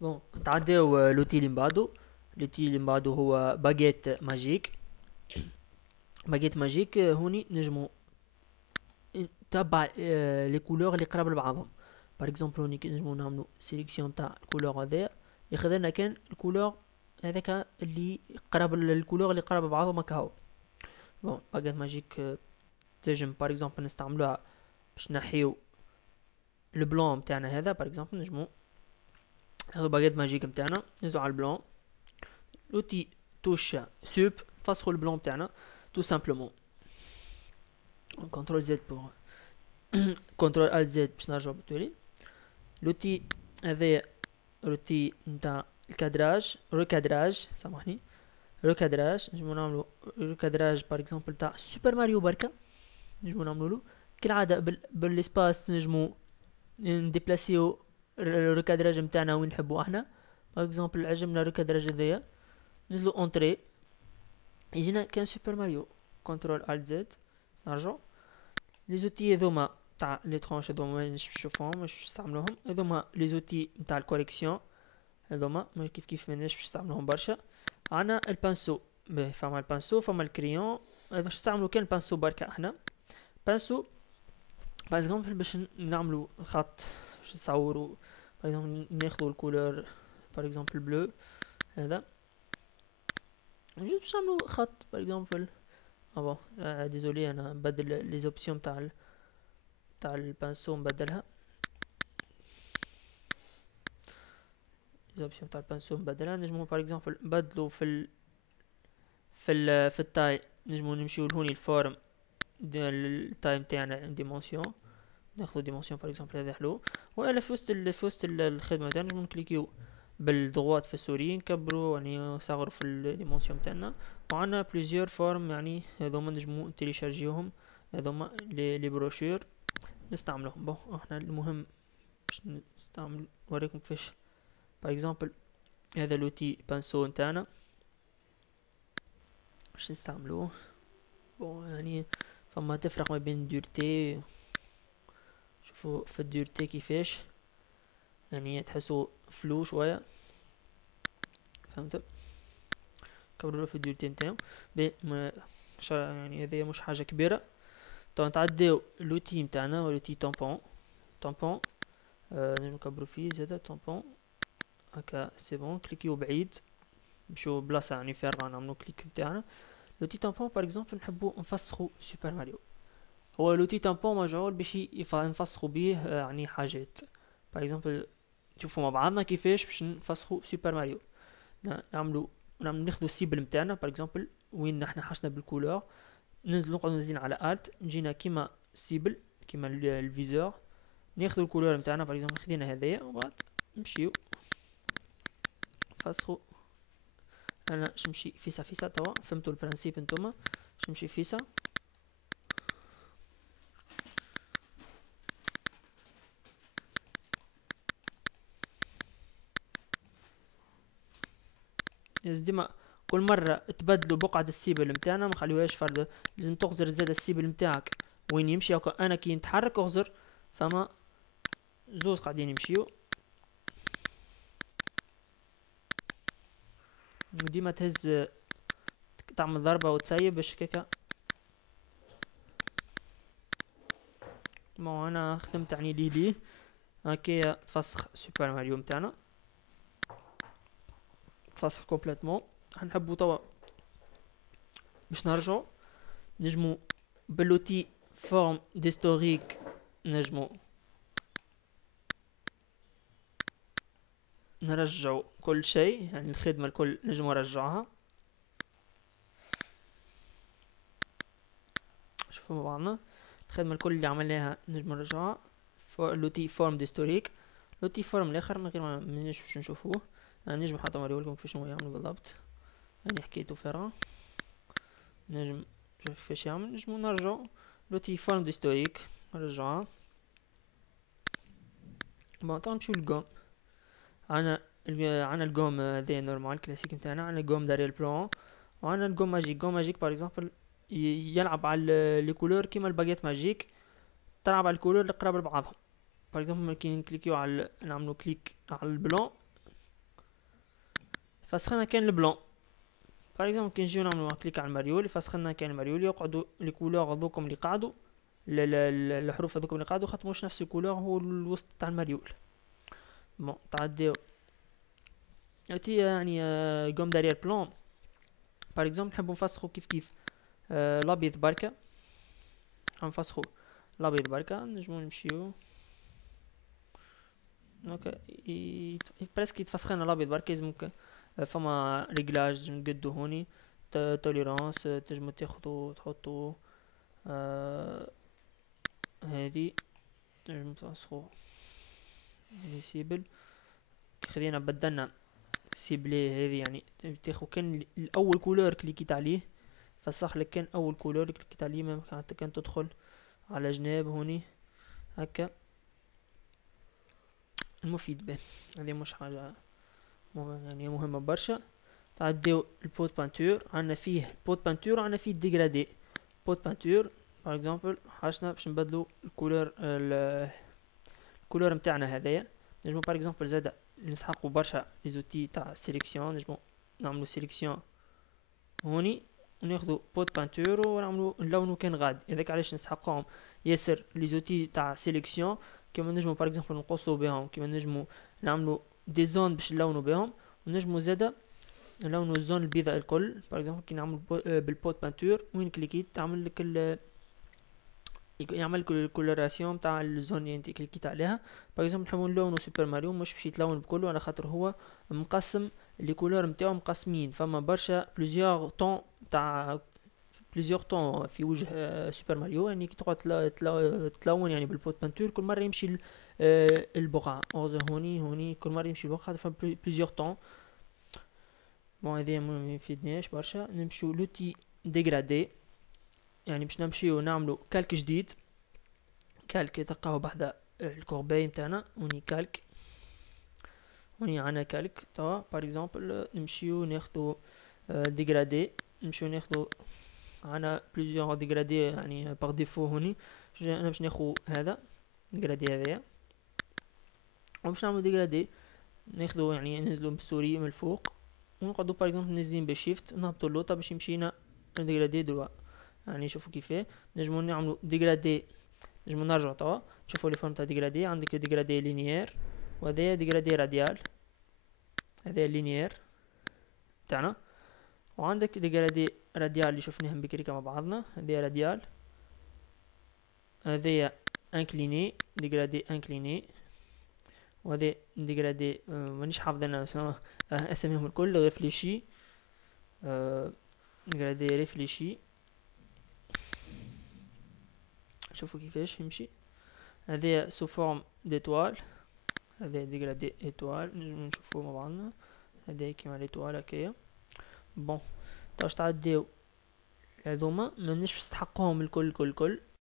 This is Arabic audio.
بون نتعداو لوتي اللي بعده. لوتي اللي بعده هو باجيت ماجيك. باجيت ماجيك هوني نجمو نتبع لي كولور اللي قراب لبعضهم. باغ اكزومبل هوني كي نجمو نعملو سيليكسيون تاع الكولور هذايا، ياخذلنا كان الكولور هذاك اللي قراب الكولور اللي قراب لبعضهم هكا هو. بون باجيت ماجيك تنجم باغ اكزومبل نستعملوها باش نحيو البلون بتاعنا هذا. باغ اكزومبل نجمو ناخذ باجيت ماجيك بتاعنا نزو على البلون، لوتي توش سوب نفسخو البلون بتاعنا تو سامبلومون. كنترول زد بور كنترول الت زد باش نرجعو بالتالي. لوتي هذايا لوتي نتاع الكادراج، ريكادراج سامحني، ريكادراج نجمو نعملو ريكادراج باغ اكزومبل تاع سوبر ماريو بركا. نجمو نعملولو كالعادة بالاسباس، نجمو نديبلاسيو الريكادراج نتاعنا وين نحبو احنا. باغ اكزومبل عجبنا الريكادراج هذايا، نزلو اونتري يجينا كان سوبر ماريو. كنترول الت زد نرجعو. لي زوتي هذوما تاع لي ترونش هذوما مانيش نشوفهم، مش نستعملوهم. هذوما لي زوتي نتاع الكوليكسيون، هذوما ما كيف مانيش باش نستعملوهم برشا. عنا البانسو، فما البانسو فما الكريون. هذا باش نستعملو كان البانسو بركا احنا. بانسو باغ اكزومبل باش نعملو خط، باش نصورو باغ اكزومبل ناخدو الكولور باغ اكزومبل بلو هذا، نجي باش نعملو خط باغ اكزومبل. بون ديزولي انا نبدل لي زوبسيون تاع البانسو نبدلها. لي زوبسيون تاع البانسو نبدلها. نجمو باغ اكزومبل نبدلو في التاي. نجمو نمشيو لهوني الفورم التايم تاعنا ديمونسيون، ناخذ ديمونسيون باغ اكزومبل هذا حلو. والا في وسط الخدمه تاعنا نجمو نكليكيو بالضغط في السوري نكبروا يعني نصغروا في الديمونسيون تاعنا. وعندنا بليزيور فورم يعني هذوما نجمو تيليشارجيوهم، هذوما لي بروشور نستعملوهم. بون احنا المهم باش نستعمل نوريكم كيفاش باغ اكزومبل هذا لوتي بانسو نتاعنا باش نستعملوه. بون يعني فما تفرق ما بين ديورتي، شوفوا في الديورتي كيفاش يعني تحسوا فلو شويه، فهمت؟ كبروا في الديورتي نتاعو يعني هذه مش حاجه كبيره. طبعا نتعداو لوتي نتاعنا ولوتي طامبون. طامبون نجم نكبرو فيه زادا طامبون هكا سي بون. كليكيو بعيد نمشيو بلاصه يعني فارغه نعملو كليك نتاعنا. لوتي طامبون باغ اكزومبل نحبو نفسخو سوبر ماريو. هو لوتي طامبون مجعول باش نفسخو بيه يعني حاجات. باغ اكزومبل نشوفو مع بعضنا كيفاش باش نفسخو سوبر ماريو. نعملو ناخدو السيبل نتاعنا باغ اكزومبل وين نحنا حشنا بالكولور، ننزلو نقعدو نزيد على الت نجينا كيما السيبل كيما الفيزور، ناخدو الكولور نتاعنا باغ اكزومبل خدينا هذايا وبعد نمشيو نفسخو. انا باش نمشي فيسا فيسا توا فهمتوا البرانسيب نتوما. باش نمشي فيسا ديما كل مرة تبدلوا بقعة السيبل نتاعنا، ما خليوهاش فرد. لازم تغزر زاد السيبل نتاعك وين يمشي. انا كي نتحرك اغزر فما زوز قاعدين يمشيو. وديما تهز تعمل ضربة وتسيب باش كيكا. ما انا خدمت يعني ليه هكايا تفسخ سوبر ماريو نتاعنا، تفسخ كومبليتمون. حنحبو توا باش نرجعو نجمو بلوتي فورم ديستوريك نجمو نرجعو كل شيء يعني الخدمة الكل نجمو نرجعها. شوفوا مع بعضنا الخدمة الكل اللي عملناها نجمو نرجعها. لوتي فورم ديستوريك، لوتي فورم الاخر من غير ما منش باش نشوفوه يعني نجم حتى نوريولكم كيفاش هو يعمل بالضبط. يعني حكيتو فيرا نجم نشوف كيفاش يعمل. نجمو نرجعو لوتي فورم ديستوريك نرجعها. بون طبعا نمشيو للقوم. عنا عنا القوم ذي نورمال كلاسيك نتاعنا. عنا القوم داري البلون وعنا القوم ماجيك. قوم ماجيك باغ اكزومبل يلعب على لي كولور كيما الباجيت ماجيك، تلعب على الكولور اللي قراب لبعضهم. باغ اكزومبل كي نكليكيو على نعملو كليك على البلون يفسخنا كان البلون. باغ اكزومبل كي نجيو نعملو كليك على المريول يفسخنا كان المريول، يقعدوا لي كولور هذوكم اللي قعدوا، الحروف هذوكم اللي قعدوا خاطر مش نفس الكولور هو الوسط تاع المريول. بون تعديو اوتي يعني قوم دارير بلون. باغ اكزومبل نحبو نفسخو كيف كيف الابيض بركة، نفسخو الابيض بركة، نجمو نمشيو دونك برسك يتفسخنا الابيض بركة. لازم فما ريجلاج نقدو هوني توليرانس تنجمو تاخدو تحطو هادي، تنجمو تفسخو سيبل. خلينا بدلنا سيبلي هذه يعني تاخو كان الاول كولور كليكيت عليه فسخ لك كان اول كولور كليكيت عليه، ما كان تدخل على جناب هوني هكا. المفيد به هذه مش حاجة يعني مهمة برشا. تعديو البوت بانتور، عندنا فيه البوت بانتور وعندنا فيه الديجرادي. بوت بانتور باغ اكزومبل حاجنا باش نبدلو الكولور الكولور نتاعنا هذايا. نجمو باغ اكزومبل زادا نسحقو برشا لي زوتي تاع سيليكسيون، نجمو نعملو سيليكسيون هوني وناخدو بوت بانتور ونعملو نلونو كان غاد. هذاك علاش نسحقهم ياسر لي زوتي تاع سيليكسيون، كيما نجمو باغ اكزومبل نقصو بهم، كيما نجمو نعملو دي زون باش نلونو بهم، ونجمو زادا نلونو الزون البيضاء الكل. باغ اكزومبل كي نعملو بالبوت بانتور وين كليكيت تعمل لك يعمل لك الكولوراسيون تاع الزون اللي انت كليكيت عليها. باغ اكزومبل نحبو نلونو سوبر ماريو مش باش يتلون بكله على خاطر هو مقسم لي كولور نتاعو مقسمين، فما برشا بليزيور طون تاع بليزيور طون في وجه سوبر ماريو. يعني كي تقعد تلون يعني بالبوت بانتور كل مره يمشي البقعه هوني كل مره يمشي البقعه فما بليزيور طون. بون هذه ما يفيدناش برشا. نمشيو لوتي ديغرادي، يعني باش نمشيو نعملو كالك جديد. كالك تلقاو بحذا الكورباي متاعنا وني كالك، وني عنا كالك توا باغ اكزومبل نمشيو ناخدو ديغرادي، نمشيو ناخدو عنا بليزيور ديغرادي يعني باغ ديفو هوني. انا باش ناخو هذا ديغرادي هذايا، وباش نعملو ديغرادي ناخدو يعني ننزلو بالسوري من الفوق ونقعدو باغ اكزومبل نازلين بالشيفت نهبطو اللوطه باش يمشينا ديغرادي دروا. يعني شوفو كيفاه نجمو نعملو ديغرادي. نجمو نرجعو توا شوفو لي فورم تاع ديغرادي. عندك ديغرادي لينيير وهذايا ديغرادي راديال، هذايا لينيير تاعنا، وعندك ديغرادي راديال اللي شفناهم بكري مع بعضنا. هذايا راديال، هذايا انكليني ديغرادي انكليني، وهذا ديغرادي مانيش حافظ انا اساميهم الكل. ريفليشي ديغرادي ريفليشي، شوفوا كيفاش يمشي. هذا سو فورم ديتوال، هذا ديغرادي ايتوال نشوفوه مع بعضنا. هذا كيما ليتوال هكايا. بون تاش تعديو هذوما مانيش نستحقهم الكل كل كل